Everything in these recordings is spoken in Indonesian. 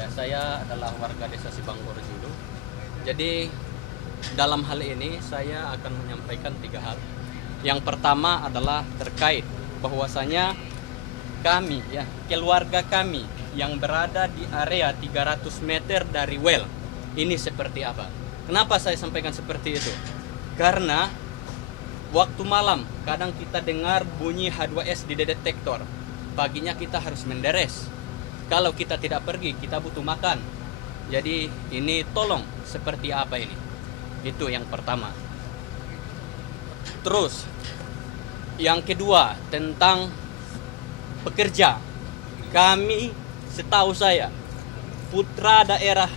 Ya, saya adalah warga desa Sibanggorjulu. Jadi dalam hal ini saya akan menyampaikan 3 hal. Yang pertama adalah terkait bahwasanya kami, ya, keluarga kami yang berada di area 300 meter dari well ini seperti apa. Kenapa saya sampaikan seperti itu? Karena waktu malam kadang kita dengar bunyi H2S di detektor. Paginya kita harus menderes. Kalau kita tidak pergi, kita butuh makan. Jadi ini tolong seperti apa ini? Itu yang pertama. Terus yang kedua tentang pekerja. Kami setahu saya putra daerah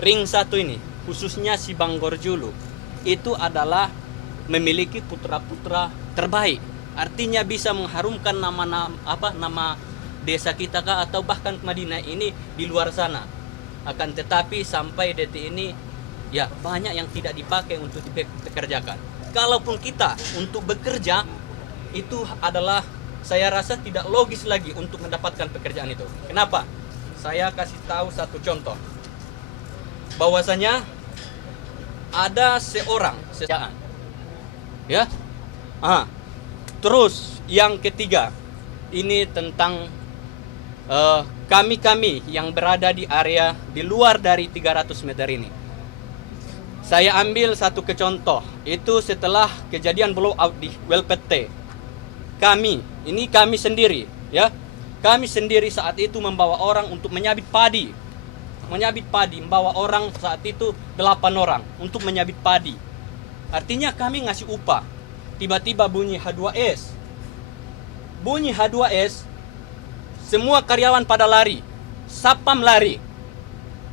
Ring 1 ini, khususnya Sibanggorjulu, itu adalah memiliki putra-putra terbaik. Artinya bisa mengharumkan nama desa kita kah, atau bahkan Madinah ini di luar sana. Akan tetapi sampai detik ini ya banyak yang tidak dipakai untuk dipekerjakan. Kalaupun kita untuk bekerja itu adalah, saya rasa tidak logis lagi untuk mendapatkan pekerjaan itu. Kenapa? Saya kasih tahu satu contoh. Bahwasanya ada seorang ya. Terus yang ketiga, ini tentang kami yang berada di area di luar dari 300 meter ini. Saya ambil satu contoh, itu setelah kejadian blow out di well PT. Kami sendiri, ya. Kami sendiri saat itu membawa orang untuk menyabit padi. Membawa orang saat itu 8 orang untuk menyabit padi. Artinya kami ngasih upah. Tiba-tiba bunyi H2S. Semua karyawan pada lari, sapam lari.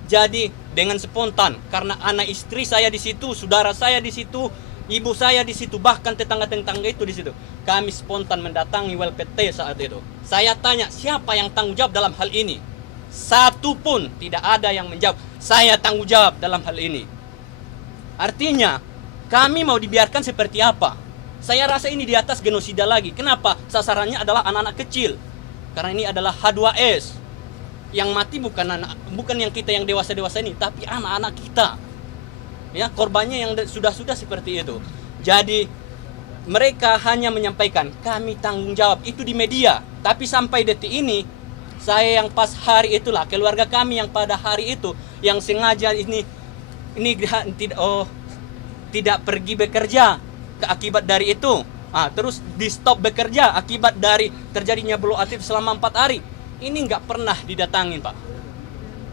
Jadi dengan spontan, karena anak istri saya di situ, saudara saya di situ, ibu saya di situ, bahkan tetangga-tetangga itu di situ, kami spontan mendatangi well PT saat itu. Saya tanya, siapa yang tanggung jawab dalam hal ini? Satu pun tidak ada yang menjawab, saya tanggung jawab dalam hal ini. Artinya, kami mau dibiarkan seperti apa? Saya rasa ini di atas genosida lagi. Kenapa? Sasarannya adalah anak-anak kecil. Karena ini adalah H2S. Yang mati bukan yang kita yang dewasa-dewasa ini, tapi anak-anak kita. Ya, korbannya yang sudah seperti itu. Jadi mereka hanya menyampaikan kami tanggung jawab itu di media, tapi sampai detik ini saya yang pas hari itulah, keluarga kami yang pada hari itu yang sengaja tidak pergi bekerja akibat dari itu. Terus di stop bekerja akibat dari terjadinya blow out selama 4 hari. Ini nggak pernah didatangin, Pak.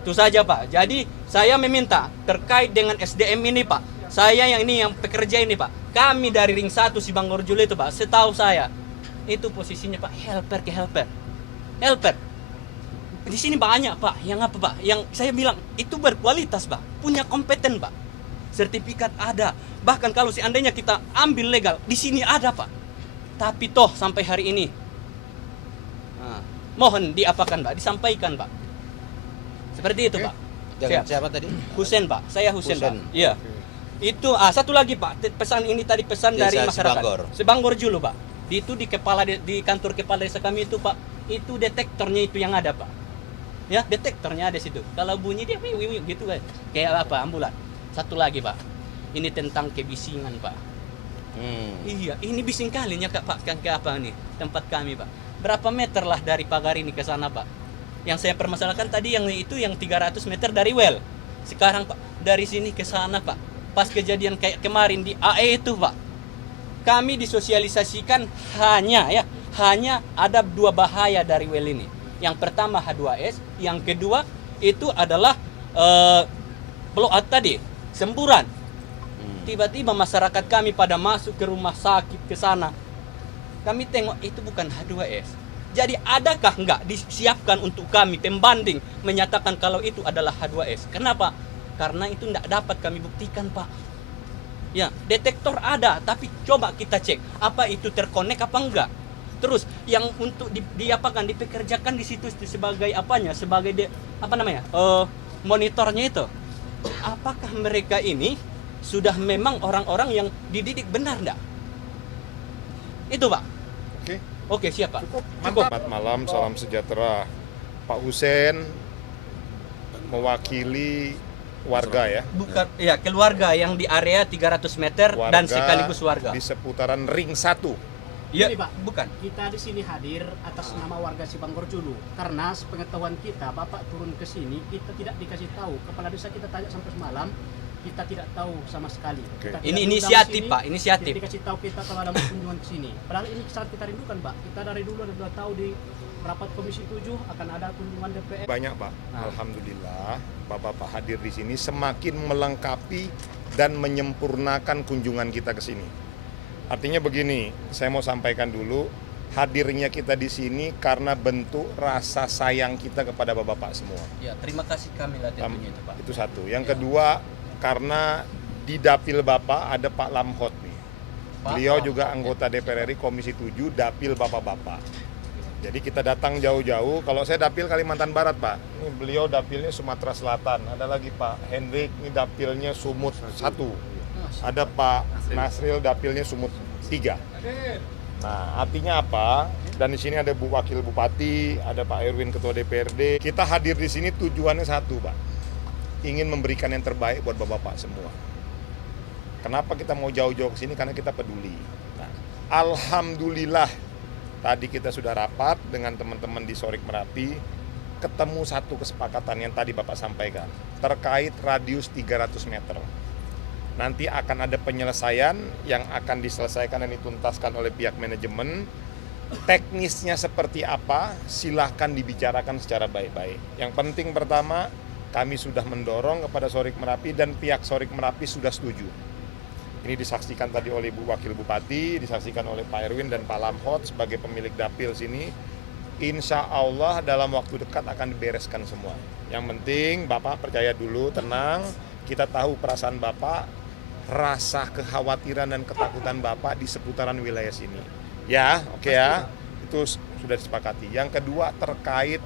Itu saja, Pak. Jadi saya meminta terkait dengan SDM ini, Pak. Saya yang pekerja ini, Pak. Kami dari Ring 1 Sibanggorjulu itu, Pak. Setahu saya itu posisinya, Pak, helper. Di sini banyak, Pak. Yang apa, Pak? Yang saya bilang itu berkualitas, Pak. Punya kompeten, Pak. Sertifikat ada. Bahkan kalau seandainya kita ambil legal, di sini ada, Pak. Tapi toh sampai hari ini mohon diapakan, Pak, disampaikan, Pak. Seperti itu, Pak. Siapa tadi? Husen, Pak. Saya Husen, Pak. Iya. Itu satu lagi, Pak. Pesan ini tadi pesan Desa dari masyarakat. Sibanggor. Pak. Itu di kantor kepala desa kami itu, Pak. Itu detektornya itu yang ada, Pak. Ya, detektornya ada situ. Kalau bunyi dia gitu, kan. Kayak apa? Ambulan. Satu lagi, Pak. Ini tentang kebisingan, Pak. Iya, ini bising kalinya, Pak. Ke apa nih? Tempat kami, Pak. Berapa meter lah dari pagar ini ke sana, Pak? Yang saya permasalahkan tadi yang 300 meter dari well. Sekarang, Pak, dari sini ke sana, Pak. Pas kejadian kayak kemarin di AE itu, Pak. Kami disosialisasikan hanya ada 2 bahaya dari well ini. Yang pertama H2S, yang kedua itu adalah blow out tadi, semburan. Tiba-tiba masyarakat kami pada masuk ke rumah sakit ke sana. Kami tengok itu bukan H2S. Jadi adakah enggak disiapkan untuk kami pembanding menyatakan kalau itu adalah H2S? Kenapa? Karena itu enggak dapat kami buktikan, Pak. Ya, detektor ada, tapi coba kita cek apa itu terkonek apa enggak. Terus yang untuk dipekerjakan di situ sebagai apanya? Sebagai monitornya itu. Apakah mereka ini sudah memang orang-orang yang dididik benar enggak? Itu, Pak. Oke, siap, Pak. Cukup. Selamat malam, salam sejahtera. Pak Husen, mewakili warga ya. Bukan, ya keluarga yang di area 300 meter Warga dan sekaligus warga. di seputaran ring 1. Iya, Ini, Pak, bukan. kita di sini hadir atas nama warga Sibanggorjulu karena sepengetahuan kita Bapak turun ke sini kita tidak dikasih tahu, kepala desa kita tanya sampai semalam kita tidak tahu sama sekali. Oke. Kita tidak Ini diundang inisiatif, sini, Pak, inisiatif. Tidak dikasih tahu kita kalau ada kunjungan ke sini. Padahal ini sangat kita rindukan, Pak. Kita dari dulu sudah tahu di rapat Komisi 7 akan ada kunjungan DPR. Banyak Pak. Nah. Alhamdulillah Bapak hadir di sini semakin melengkapi dan menyempurnakan kunjungan kita ke sini. Artinya begini, saya mau sampaikan dulu, hadirnya kita di sini karena bentuk rasa sayang kita kepada Bapak semua. Ya, terima kasih kami lah tentunya itu, Pak. Itu satu. Yang Ya. kedua, karena di dapil Bapak ada Pak Lamhot nih. Pak Beliau Lamhot, juga anggota DPR RI Komisi 7 dapil Bapak-bapak. Jadi kita datang jauh-jauh. Kalau saya dapil Kalimantan Barat, Pak. Ini beliau dapilnya Sumatera Selatan. Ada lagi Pak Hendrik, ini dapilnya Sumut 1. Ada Pak Nasril dapilnya Sumut 3. Nah, artinya apa? Dan di sini ada Bu Wakil Bupati, ada Pak Erwin Ketua DPRD. Kita hadir di sini tujuannya satu, Pak. Ingin memberikan yang terbaik buat Bapak-bapak semua. Kenapa kita mau jauh-jauh ke sini? Karena kita peduli. Nah, alhamdulillah tadi kita sudah rapat dengan teman-teman di Sorik Merapi, ketemu satu kesepakatan yang tadi Bapak sampaikan terkait radius 300 meter. Nanti akan ada penyelesaian yang akan diselesaikan dan dituntaskan oleh pihak manajemen. Teknisnya seperti apa, silahkan dibicarakan secara baik-baik. Yang penting pertama, kami sudah mendorong kepada Sorik Merapi dan pihak Sorik Merapi sudah setuju. Ini disaksikan tadi oleh Bu Wakil Bupati, disaksikan oleh Pak Erwin dan Pak Lamhot sebagai pemilik dapil sini. Insya Allah dalam waktu dekat akan dibereskan semua. Yang penting Bapak percaya dulu, tenang. Kita tahu perasaan Bapak, rasa kekhawatiran dan ketakutan Bapak di seputaran wilayah sini. Ya, oke ya. Itu sudah disepakati. Yang kedua terkait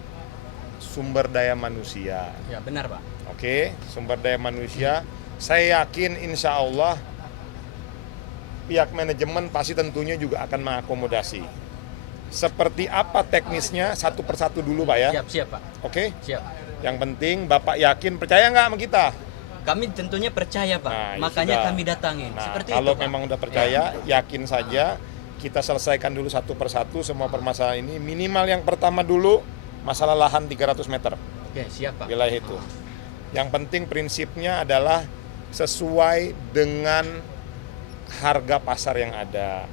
sumber daya manusia. Ya, benar, Pak. Oke, sumber daya manusia. Saya yakin insya Allah pihak manajemen pasti tentunya juga akan mengakomodasi. Seperti apa teknisnya satu persatu dulu Pak ya. Siap, Pak. Oke? Siap. Yang penting Bapak yakin, percaya nggak sama kita? Kami tentunya percaya, Pak. Nah, ya Makanya sudah. kami datangin. Nah, Seperti kalau itu, Pak. memang udah percaya, yakin saja kita selesaikan dulu satu persatu semua permasalahan ini. Minimal yang pertama dulu masalah lahan 300 meter Oke, siap, Pak. wilayah itu. Yang penting prinsipnya adalah sesuai dengan harga pasar yang ada.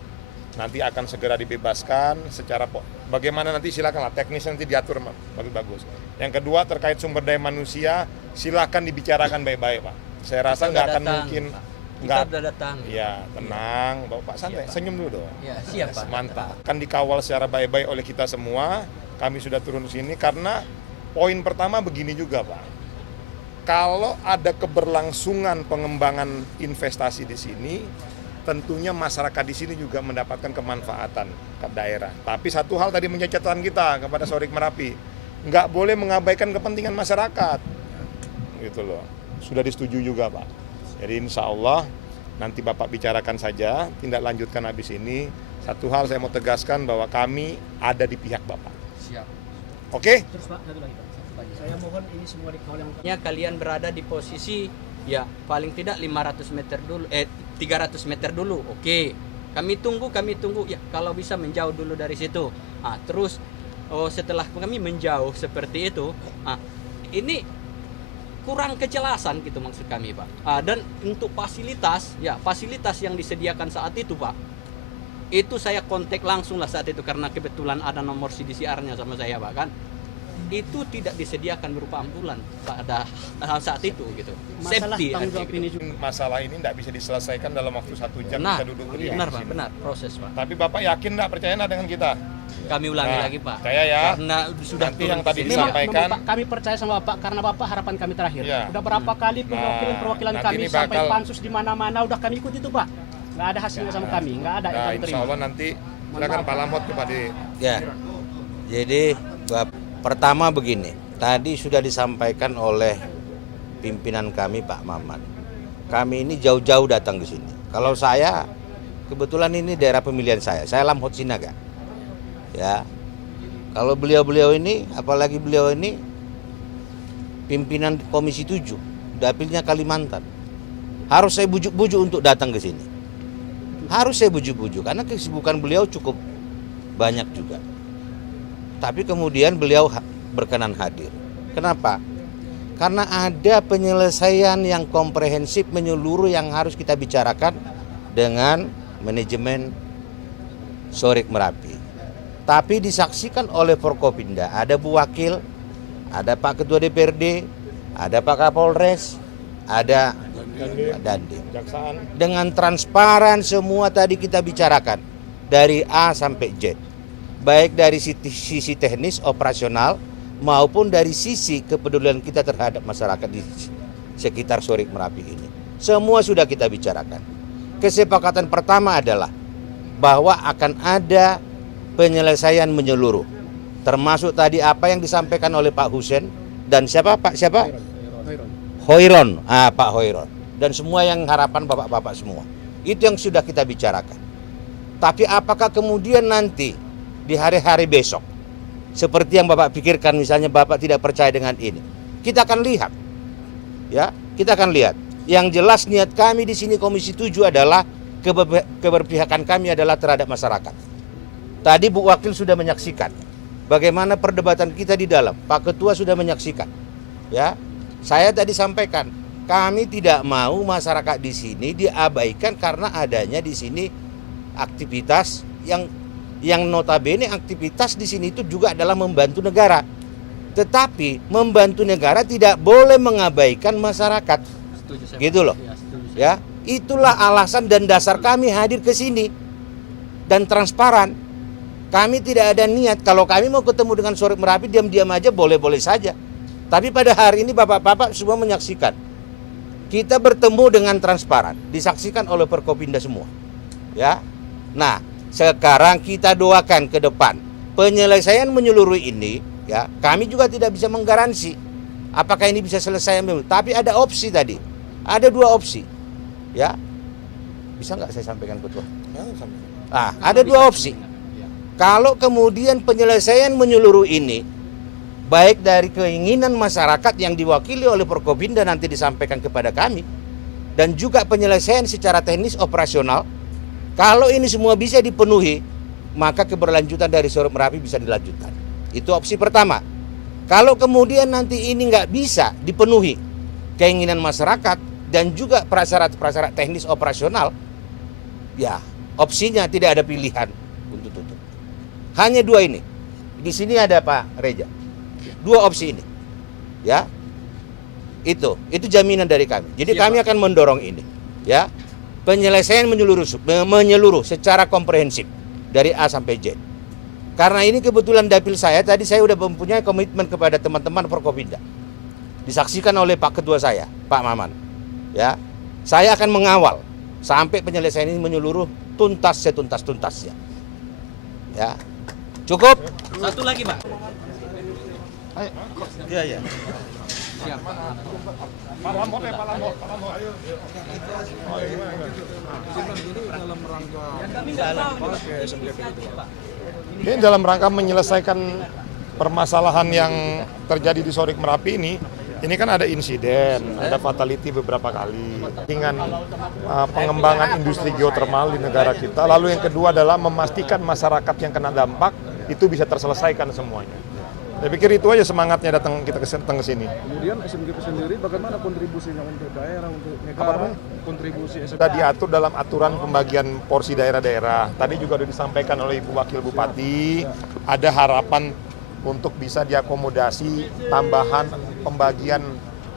Nanti akan segera dibebaskan secara bagaimana nanti silakan lah, teknis nanti diatur lebih bagus. Yang kedua terkait sumber daya manusia, silakan dibicarakan baik-baik Pak. Saya rasa Kita nggak udah akan datang, mungkin Pak. Kita nggak. udah datang. Ya tenang, Bapak santai, Siap, Pak. senyum dulu dong. Ya, siap, Pak. Mantap. Akan dikawal secara baik-baik oleh kita semua. Kami sudah turun sini karena poin pertama begini juga Pak. Kalau ada keberlangsungan pengembangan investasi di sini, tentunya masyarakat di sini juga mendapatkan kemanfaatan ke daerah. Tapi satu hal tadi menjadi catatan kita kepada Sorik Merapi, nggak boleh mengabaikan kepentingan masyarakat, gitu loh. Sudah disetujui juga Pak. Jadi insya Allah nanti Bapak bicarakan saja, tindak lanjutkan habis ini. Satu hal saya mau tegaskan bahwa kami ada di pihak Bapak. Siap. Oke? Terus Pak, satu lagi Pak. Saya mohon ini semua dikawal yang Ya, kalian berada di posisi ya paling tidak 500 meter dulu 300 meter dulu. Oke. Kami tunggu ya kalau bisa menjauh dulu dari situ. Terus setelah kami menjauh seperti itu, ini kurang kejelasan gitu maksud kami, Pak. Dan untuk fasilitas yang disediakan saat itu, Pak. Itu saya kontak langsung lah saat itu karena kebetulan ada nomor CDCR-nya sama saya, Pak kan. Itu tidak disediakan berupa ambulan pada saat itu gitu. masalah Safety tanggung jawab gitu. ini juga. Masalah ini tidak bisa diselesaikan dalam waktu 1 jam Benar, kita duduk berdiri benar di Pak, sini. benar proses Pak. Tapi Bapak yakin nggak, percaya nggak dengan kita? Kami ulangi Nah, lagi Pak. percaya ya. Karena sudah Nanti turun yang ke tadi sini. disampaikan. Memang, kami percaya sama Bapak karena Bapak harapan kami terakhir. Ya. Udah berapa kali perwakilan nanti kami ini sampai bakal- pansus di mana-mana udah kami ikut itu Pak. Nggak ada hasilnya sama kami, nggak ada yang Nah, kami insya terima. Allah nanti silakan Pak Lamhot coba di. Ya, jadi pertama begini, tadi sudah disampaikan oleh pimpinan kami Pak Maman. Kami ini jauh-jauh datang ke sini. Kalau saya, kebetulan ini daerah pemilihan saya Lamhot Sinaga. Ya, kalau beliau-beliau ini, apalagi beliau ini pimpinan Komisi 7, dapilnya Kalimantan. Harus saya bujuk-bujuk untuk datang ke sini. Harus saya bujuk-bujuk karena kesibukan beliau cukup banyak juga. Tapi kemudian beliau berkenan hadir. Kenapa? Karena ada penyelesaian yang komprehensif menyeluruh yang harus kita bicarakan dengan manajemen Sorik Merapi. Tapi disaksikan oleh Forkopimda, ada Bu Wakil, ada Pak Ketua DPRD, ada Pak Kapolres, ada Dandim. Jaksaan. Dengan transparan semua tadi kita bicarakan dari A sampai Z. Baik dari sisi teknis operasional maupun dari sisi kepedulian kita terhadap masyarakat di sekitar Sorik Merapi ini. Semua sudah kita bicarakan. Kesepakatan pertama adalah bahwa akan ada penyelesaian menyeluruh. Termasuk tadi apa yang disampaikan oleh Pak Husen dan siapa? Hoiron. Pak Hoiron. Dan semua yang harapan bapak-bapak semua. Itu yang sudah kita bicarakan. Tapi apakah kemudian nanti di hari-hari besok seperti yang Bapak pikirkan, misalnya Bapak tidak percaya dengan ini, kita akan lihat, ya, kita akan lihat. Yang jelas niat kami di sini Komisi 7 adalah keberpihakan kami adalah terhadap masyarakat. Tadi Bu Wakil sudah menyaksikan bagaimana perdebatan kita di dalam. Pak Ketua sudah menyaksikan, ya. Saya tadi sampaikan, kami tidak mau masyarakat di sini diabaikan karena adanya di sini aktivitas yang notabene aktivitas di sini itu juga adalah membantu negara. Tetapi membantu negara tidak boleh mengabaikan masyarakat. Setuju saya. Gitu loh. Ya, setuju saya. Ya, itulah alasan dan dasar kami hadir ke sini. Dan transparan. Kami tidak ada niat kalau kami mau ketemu dengan Sorik Merapi diam-diam aja boleh-boleh saja. Tapi pada hari ini bapak-bapak semua menyaksikan. Kita bertemu dengan transparan, disaksikan oleh Forkopimda semua. Ya. Nah, sekarang kita doakan ke depan penyelesaian menyeluruh ini, ya. Kami juga tidak bisa menggaransi apakah ini bisa selesai, tapi ada opsi tadi. Ada dua opsi. Ya. Bisa nggak saya sampaikan Ketua? Ada dua opsi. Kalau kemudian penyelesaian menyeluruh ini baik dari keinginan masyarakat yang diwakili oleh Forkopimda nanti disampaikan kepada kami dan juga penyelesaian secara teknis operasional. Kalau ini semua bisa dipenuhi, maka keberlanjutan dari Sorik Merapi bisa dilanjutkan. Itu opsi pertama. Kalau kemudian nanti ini nggak bisa dipenuhi keinginan masyarakat dan juga prasyarat-prasyarat teknis operasional, ya opsinya tidak ada pilihan untuk tutup. Hanya dua ini. Di sini ada Pak Reja. Dua opsi ini. Ya. Itu jaminan dari kami. Jadi kami akan mendorong ini, ya. Penyelesaian menyeluruh secara komprehensif dari A sampai Z. Karena ini kebetulan dapil saya, tadi saya sudah mempunyai komitmen kepada teman-teman Forkopimda. Disaksikan oleh Pak Ketua saya, Pak Maman. Ya, saya akan mengawal sampai penyelesaian ini menyeluruh tuntas setuntas-tuntasnya. Ya, cukup. Satu lagi, Pak. Iya. Pak Lambo, ayo. Ini dalam rangka menyelesaikan permasalahan yang terjadi di Sorik Merapi ini kan ada insiden, ada fatality beberapa kali dengan pengembangan industri geotermal di negara kita. Lalu yang kedua adalah memastikan masyarakat yang kena dampak itu bisa terselesaikan semuanya. Saya pikir itu aja semangatnya kita datang ke sini. Kemudian SMGP sendiri bagaimana kontribusinya untuk daerah, untuk negara? Kontribusi SMGP sudah diatur dalam aturan pembagian porsi daerah-daerah. Tadi juga sudah disampaikan oleh Ibu Wakil Bupati, ada harapan untuk bisa diakomodasi tambahan pembagian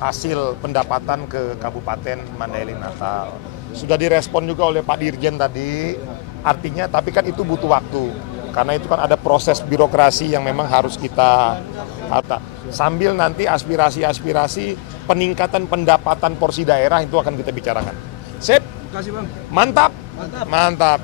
hasil pendapatan ke Kabupaten Mandailing Natal. Sudah direspon juga oleh Pak Dirjen tadi, artinya tapi kan itu butuh waktu. Karena itu kan ada proses birokrasi yang memang harus kita sambil nanti aspirasi-aspirasi peningkatan pendapatan porsi daerah itu akan kita bicarakan. Sip? Terima kasih, Bang. Mantap.